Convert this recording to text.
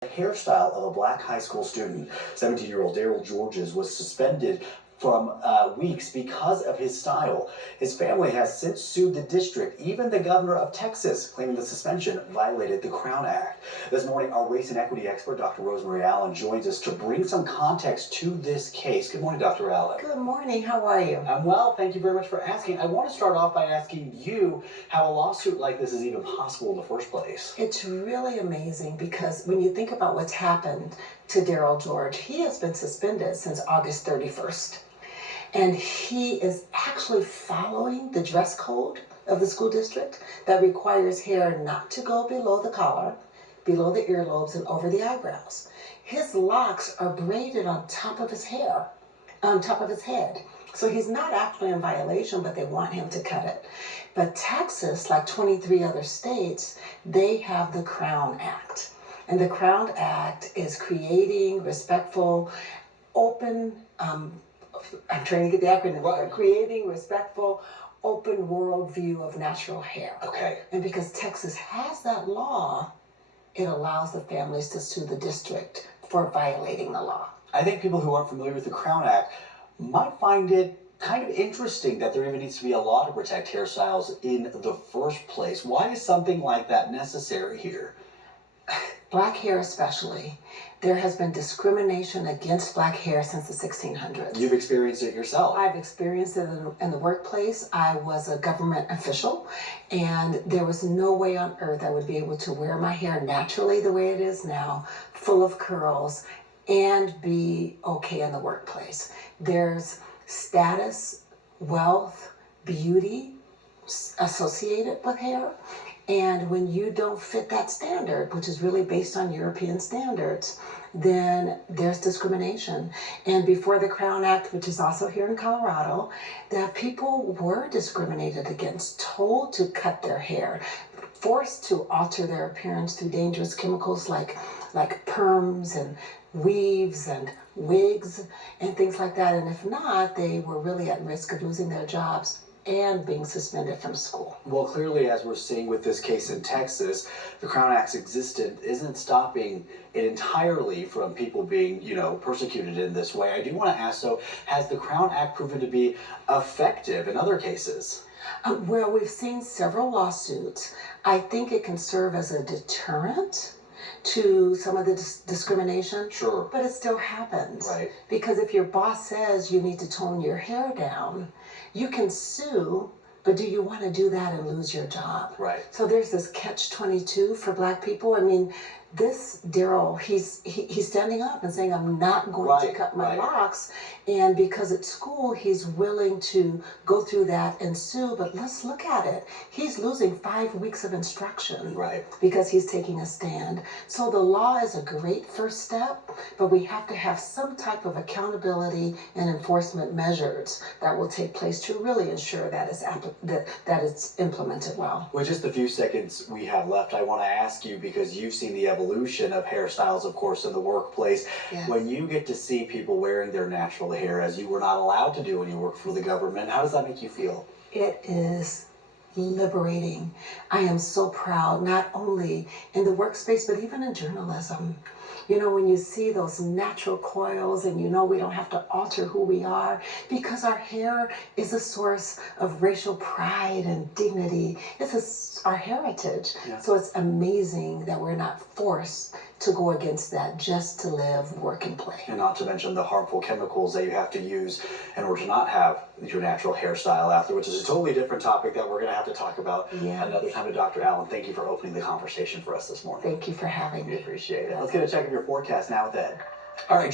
The hairstyle of a black high school student. 17-year-old Daryl Georges was suspended from weeks because of his style. His family has since sued the district, even the governor of Texas, claiming the suspension violated the Crown Act. This morning, our race and equity expert, Dr. Rosemary Allen, joins us to bring some context to this case. Good morning, Dr. Allen. Good morning. How are you? I'm well. Thank you very much for asking. I want to start off by asking you how a lawsuit like this is even possible in the first place. It's really amazing because when you think about what's happened to Daryl George, he has been suspended since August 31st. And he is actually following the dress code of the school district that requires hair not to go below the collar, below the earlobes, and over the eyebrows. His locks are braided on top of his hair, on top of his head. So he's not actually in violation, but they want him to cut it. But Texas, like 23 other states, they have the Crown Act. And the Crown Act is creating respectful, open, I'm trying to get the acronym right. Creating respectful, open world view of natural hair. Okay. And because Texas has that law, it allows the families to sue the district for violating the law. I think people who aren't familiar with the Crown Act might find it kind of interesting that there even needs to be a law to protect hairstyles in the first place. Why is something like that necessary here? Black hair especially. There has been discrimination against black hair since the 1600s. You've experienced it yourself. I've experienced it in the workplace. I was a government official, and there was no way on earth I would be able to wear my hair naturally the way it is now, full of curls, and be okay in the workplace. There's status, wealth, beauty associated with hair. And when you don't fit that standard, which is really based on European standards, then there's discrimination. And before the Crown Act, which is also here in Colorado, that people were discriminated against, told to cut their hair, forced to alter their appearance through dangerous chemicals like perms and weaves and wigs and things like that. And if not, they were really at risk of losing their jobs and being suspended from school. Well, clearly, as we're seeing with this case in Texas, the Crown Act's existence isn't stopping it entirely from people being, persecuted in this way. I do want to ask, though, has the Crown Act proven to be effective in other cases? Well, we've seen several lawsuits. I think it can serve as a deterrent to some of the discrimination. Sure. But it still happens. Right. Because if your boss says you need to tone your hair down, you can sue, but do you want to do that and lose your job? Right. So there's this catch-22 for black people. I mean, this Daryl, he's standing up and saying, I'm not going to cut my locks. And because at school, he's willing to go through that and sue. But let's look at it. He's losing 5 weeks of instruction. Right. Because he's taking a stand. So the law is a great first step, but we have to have some type of accountability and enforcement measures that will take place to really ensure that it's implemented well. With just the few seconds we have left, I want to ask you, because you've seen the evolution of hairstyles, of course, in the workplace. Yes. When you get to see people wearing their natural hair, as you were not allowed to do when you worked for the government, how does that make you feel? It is liberating. I am so proud, not only in the workspace, but even in journalism. When you see those natural coils and we don't have to alter who we are because our hair is a source of racial pride and dignity. It's our heritage. Yeah. So it's amazing that we're not forced to go against that just to live, work, and play. And not to mention the harmful chemicals that you have to use in order to not have your natural hairstyle after, which is a totally different topic that we're going to have to talk about another time. Dr. Allen, thank you for opening the conversation for us this morning. Thank you for having me. We appreciate it. Let's get a check of your forecast now with Ed. All right.